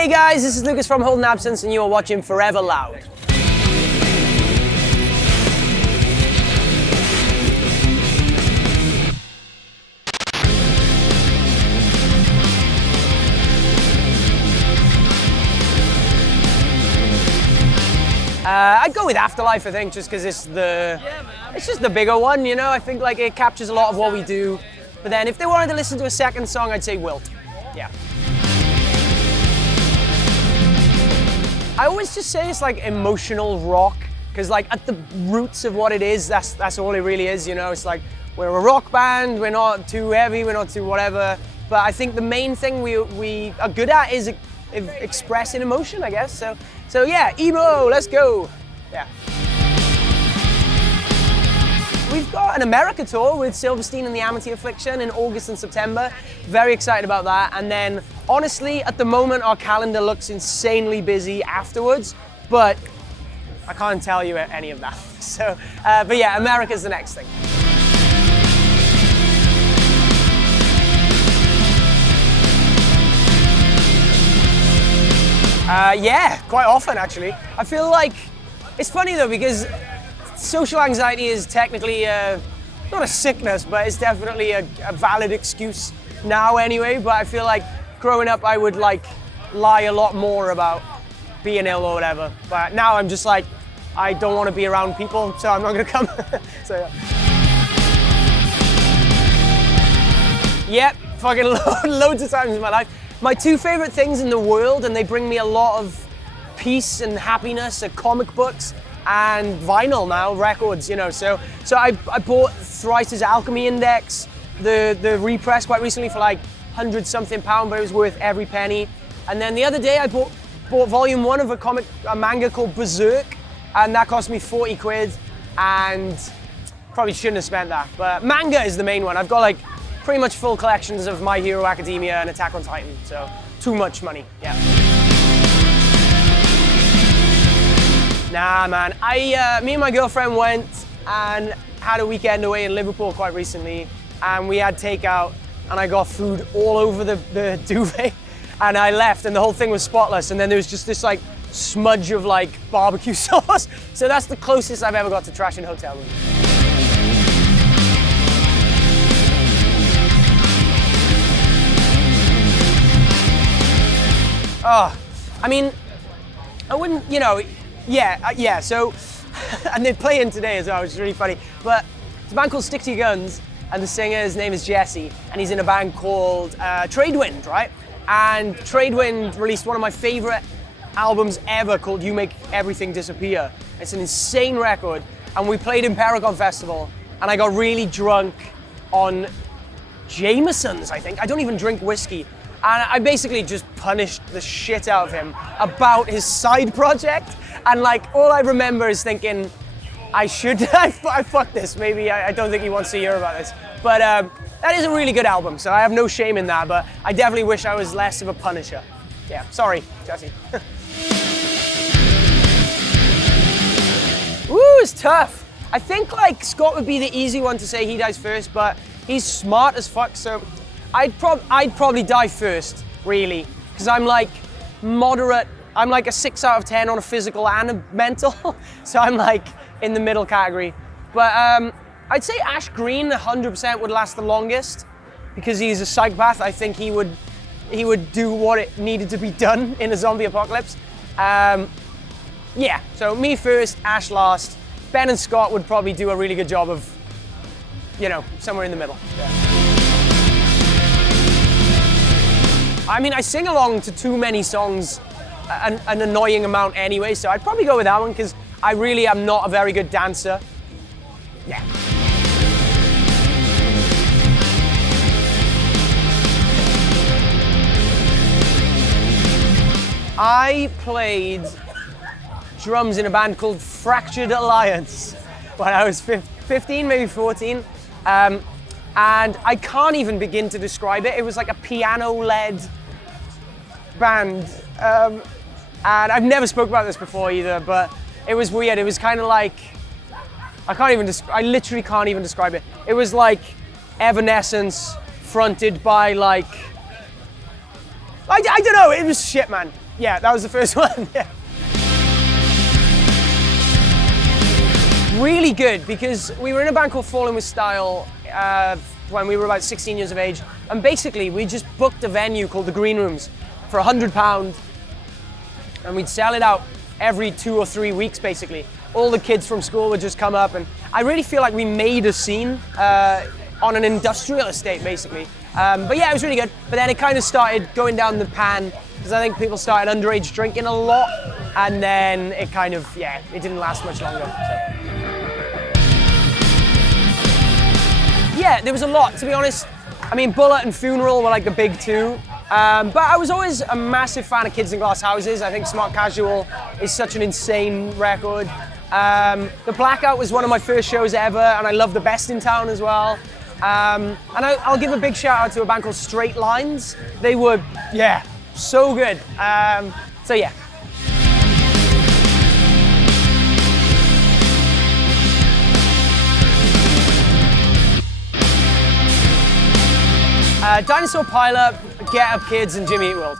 Hey guys, this is Lucas from Holding Absence and you are watching Forever Loud. I'd go with Afterlife, I think, just because it's just the bigger one, you know? I think like it captures a lot of what we do. But then if they wanted to listen to a second song, I'd say Wilt. Yeah. I always just say it's like emotional rock, because like at the roots of what it is, that's all it really is, you know? It's like, we're a rock band, we're not too heavy, we're not too whatever. But I think the main thing we are good at is expressing emotion, I guess. So yeah, emo, let's go. Yeah. We've got an America tour with Silverstein and the Amity Affliction in August and September. Very excited about that. And then, honestly, at the moment, our calendar looks insanely busy afterwards, but I can't tell you any of that. So, but yeah, America's the next thing. Yeah, quite often actually. I feel like, it's funny though, because social anxiety is technically not a sickness, but it's definitely a valid excuse now anyway. But I feel like growing up I would like lie a lot more about being ill or whatever. But now I'm just like, I don't want to be around people, so I'm not gonna come. So yeah. Yep, fucking loads of times in my life. My two favorite things in the world, and they bring me a lot of peace and happiness, are comic books and vinyl now, records, you know. So I bought Thrice's Alchemy Index, the repress quite recently for like £100-something, but it was worth every penny. And then the other day I bought volume 1 of a manga called Berserk, and that cost me 40 quid, and probably shouldn't have spent that. But manga is the main one. I've got like pretty much full collections of My Hero Academia and Attack on Titan, so too much money, yeah. Nah, man. Me and my girlfriend went and had a weekend away in Liverpool quite recently, and we had takeout, and I got food all over the duvet, and I left, and the whole thing was spotless, and then there was just this like smudge of like barbecue sauce. So that's the closest I've ever got to trashing hotel room. Oh, I mean, I wouldn't, you know, yeah, so, and they're playing today as well, which is really funny, but it's a band called Stick to Your Guns, and the singer's name is Jesse, and he's in a band called Tradewind, right? And Tradewind released one of my favorite albums ever called You Make Everything Disappear. It's an insane record, and we played in Paragon Festival, and I got really drunk on Jameson's, I think. I don't even drink whiskey. And I basically just punished the shit out of him about his side project. And like, all I remember is thinking, I fucked this. Maybe I don't think he wants to hear about this. But that is a really good album, so I have no shame in that, but I definitely wish I was less of a punisher. Yeah, sorry, Jesse. Woo, it's tough. I think like Scott would be the easy one to say he dies first, but he's smart as fuck, so I'd probably die first, really, because I'm like moderate. I'm like a 6 out of 10 on a physical and a mental, so I'm like in the middle category. But I'd say Ash Green 100% would last the longest, because he's a psychopath. I think he would do what it needed to be done in a zombie apocalypse. Yeah, so me first, Ash last. Ben and Scott would probably do a really good job of, you know, somewhere in the middle. Yeah. I mean, I sing along to too many songs, an annoying amount anyway, so I'd probably go with that one, because I really am not a very good dancer. Yeah. I played drums in a band called Fractured Alliance when I was 15, maybe 14. And I can't even begin to describe it. It was like a piano-led band. And I've never spoke about this before either, but it was weird. It was kind of like, I literally can't even describe it. It was like Evanescence fronted by like, I don't know, it was shit, man. yeah, that was the first one. Yeah. Really good, because we were in a band called Falling with Style when we were about 16 years of age, and basically we just booked a venue called the Green Rooms for £100, and we'd sell it out every 2 or 3 weeks basically. All the kids from school would just come up, and I really feel like we made a scene on an industrial estate basically. But yeah, it was really good, but then it kind of started going down the pan, because I think people started underage drinking a lot, and then it kind of, yeah, it didn't last much longer. So. Yeah, there was a lot, to be honest. I mean, Bullet and Funeral were like the big two. But I was always a massive fan of Kids in Glass Houses. I think Smart Casual is such an insane record. The Blackout was one of my first shows ever, and I love The Best in Town as well. And I'll give a big shout out to a band called Straight Lines. They were, yeah, so good. So yeah. Dinosaur Pilot, Get Up Kids, and Jimmy Eat World.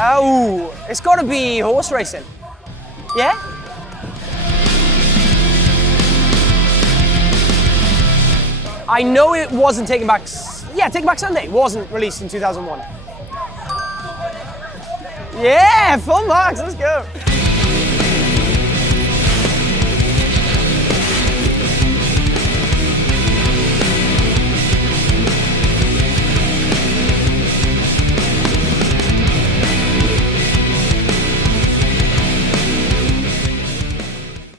Oh, it's got to be horse racing. Yeah? I know it wasn't Taking Back. Yeah, Taking Back Sunday wasn't released in 2001. Yeah, full marks. Let's go.